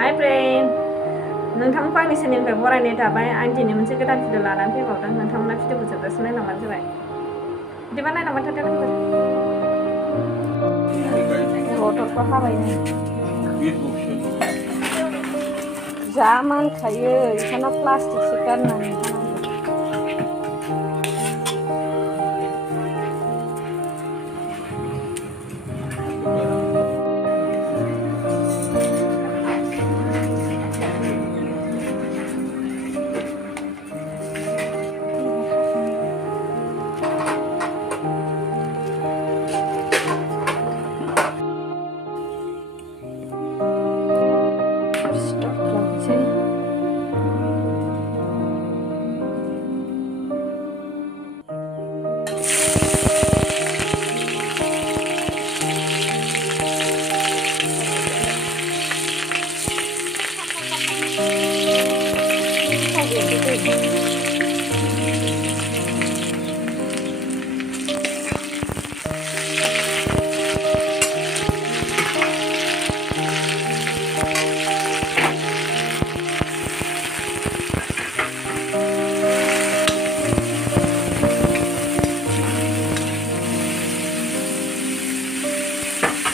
Hai friend, नोंथांखौ आंनि चेनेलनिफ्राय बरायनाय थाबाय। आं दिनै मोनसे गोदान भिडिअ लानानै फैबावदों। नोंथांमोना भिडिअखौ जोबजासिम नायलांबानो जाबाय। बिदिबा नायलांबाय थादो लोगोफोर। मटरखौ हाबायनो जा मानखायो बेखायनो प्लास्टिकसो गारनानै हानांगौ।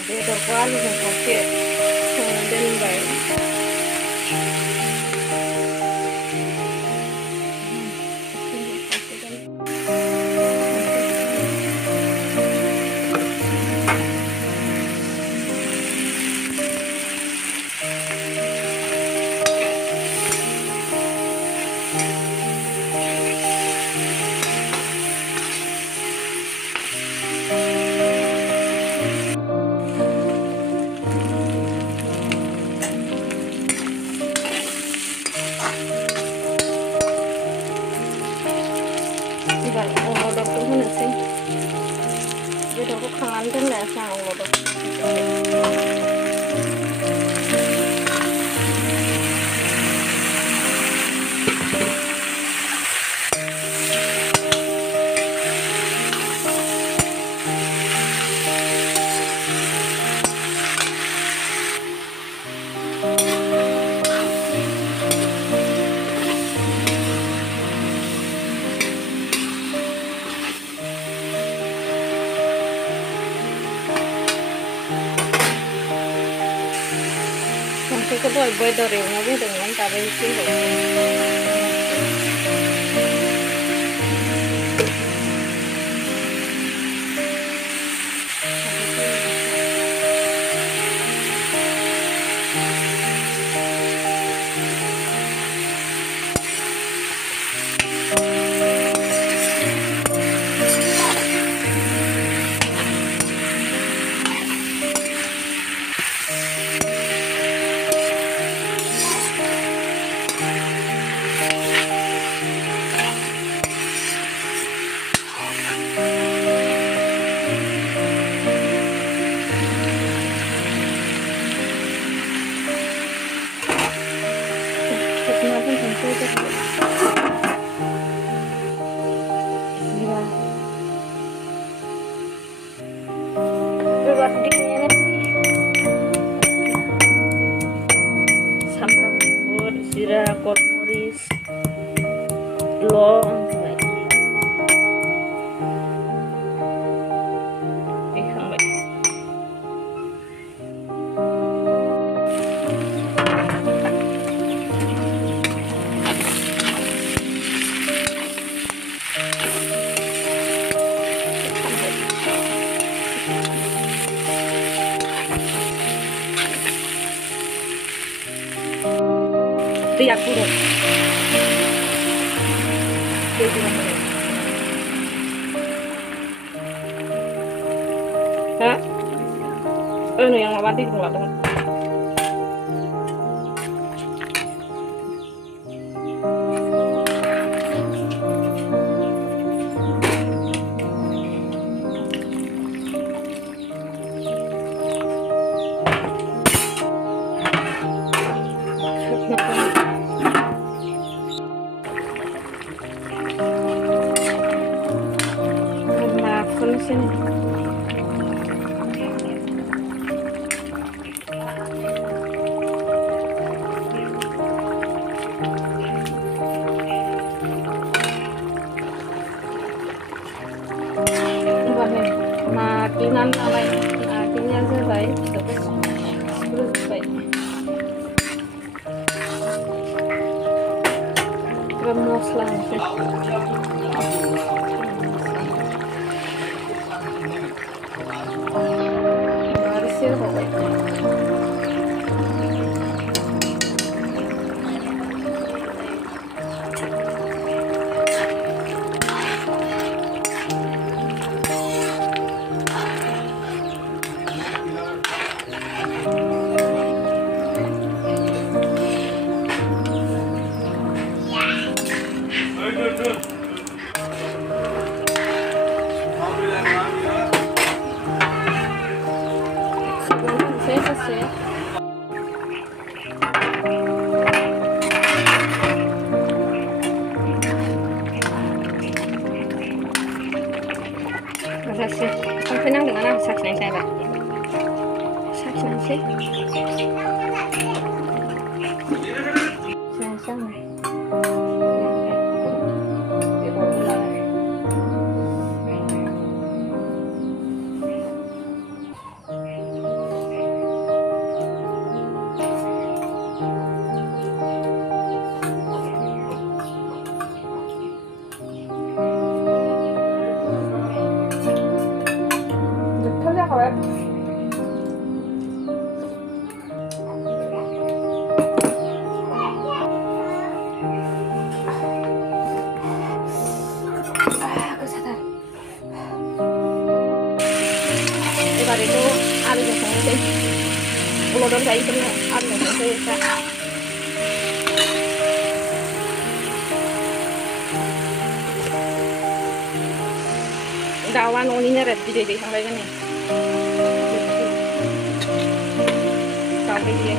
बेदरखौ आलुजों खावसे संनानै दोनबाय। अलददखौ होनोसै। बेदरखौ खांनानै दोननायासै आं अलददखौ। संख्रिखौ दहाय बेदर एवनायाव होदोंमोन, दाबो एसे होबावसै। सामब्राम गुफुर, जिरा, गलमरिच, लं देखांबाय। दैया गुदुं दै गुदुं हो नै आं माबा दै गुदुं लादोंमोन। vậy. Gam mosla. Harisir vậy. Saksi, sampai nang dengan apa saksi yang saya buat? Saksi nanti. Saya sama. Rồi. Kesadaran. Ibarat itu ada yang saya sih. Kalau dari saya itu ada yang saya. Dawan oninya red di sampai kan ya. Sampai dia.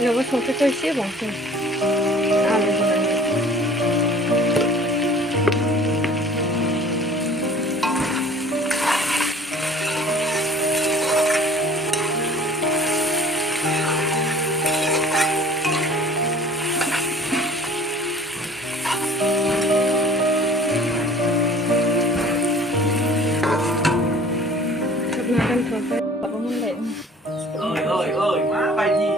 Luego son que estoy ciego. Makan apa? Apa mau lek? Ơi, má bài gì?